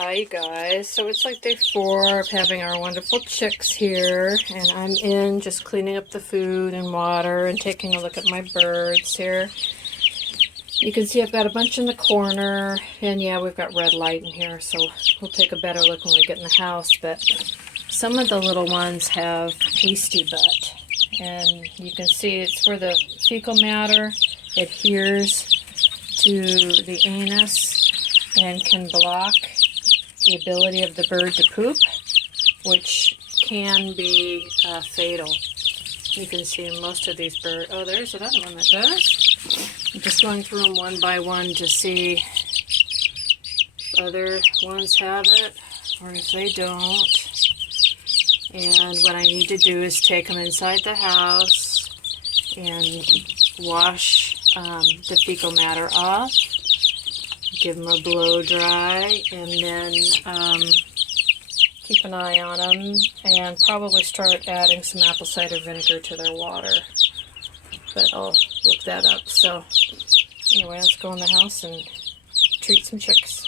Hi guys, so it's like day 4 of having our wonderful chicks here, and I'm in just cleaning up the food and water and taking a look at my birds here. You can see I've got a bunch in the corner, and yeah, we've got red light in here, so we'll take a better look when we get in the house, but some of the little ones have pasty butt, and you can see it's where the fecal matter adheres to the anus and can block the ability of the bird to poop, which can be fatal. You can see in most of these birds. Oh, there's another one that does. I'm just going through them one by one to see if other ones have it or if they don't. And what I need to do is take them inside the house and wash the fecal matter off. Give them a blow dry, and then keep an eye on them, and probably start adding some apple cider vinegar to their water. But I'll look that up. So anyway, let's go in the house and treat some chicks.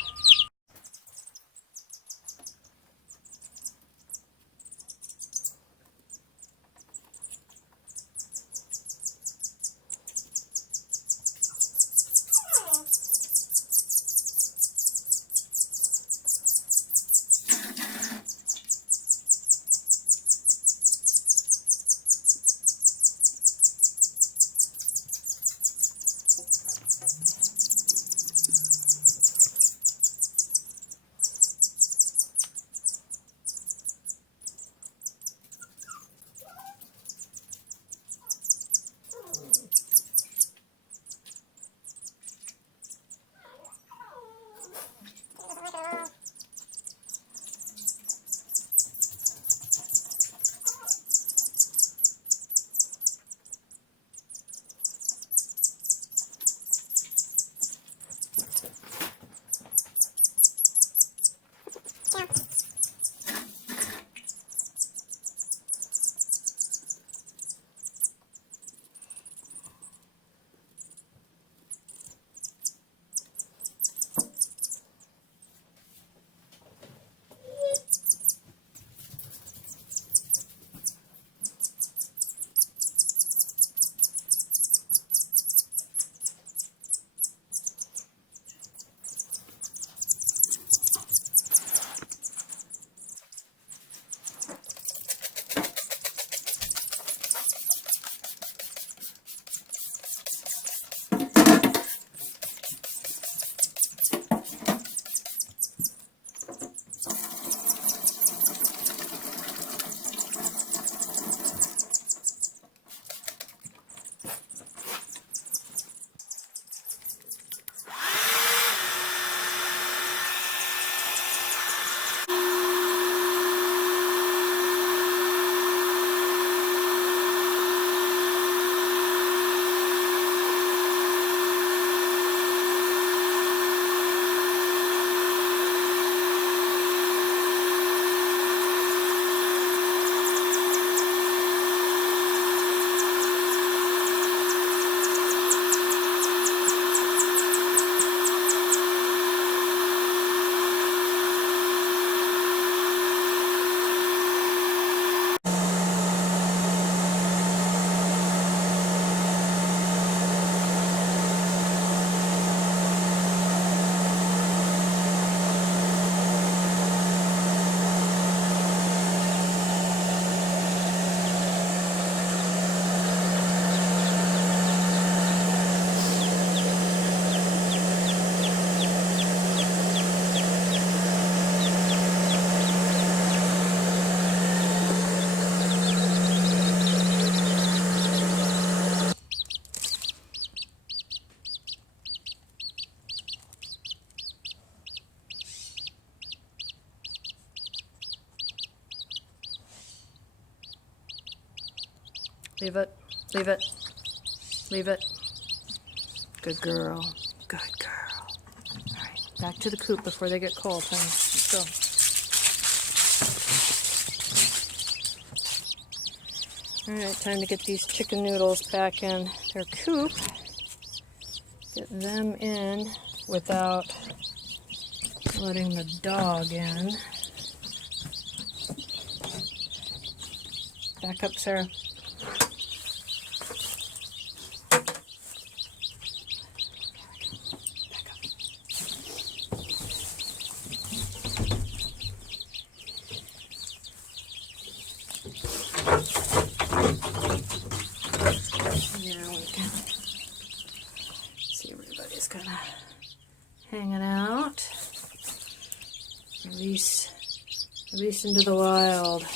Leave it, leave it, leave it. Good girl, good girl. All right, back to the coop before they get cold, honey. Let's go. All right, time to get these chicken noodles back in their coop. Get them in without letting the dog in. Back up, Sarah. Now we can see everybody's kind of hanging out. Release into the wild.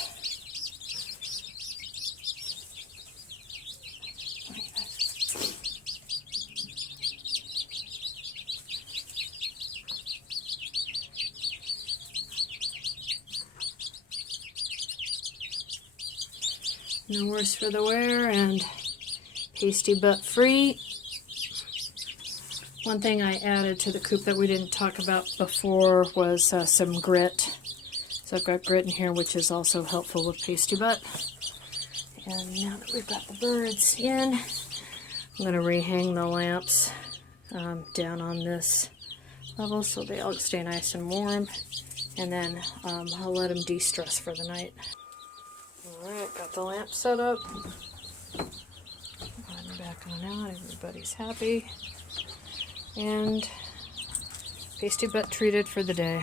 No worse for the wear and pasty butt free. One thing I added to the coop that we didn't talk about before was some grit. So I've got grit in here, which is also helpful with pasty butt. And now that we've got the birds in, I'm going to rehang the lamps down on this level so they all stay nice and warm. And then I'll let them de-stress for the night. Alright, got the lamp set up. I'm back on out, everybody's happy. And pasty butt treated for the day.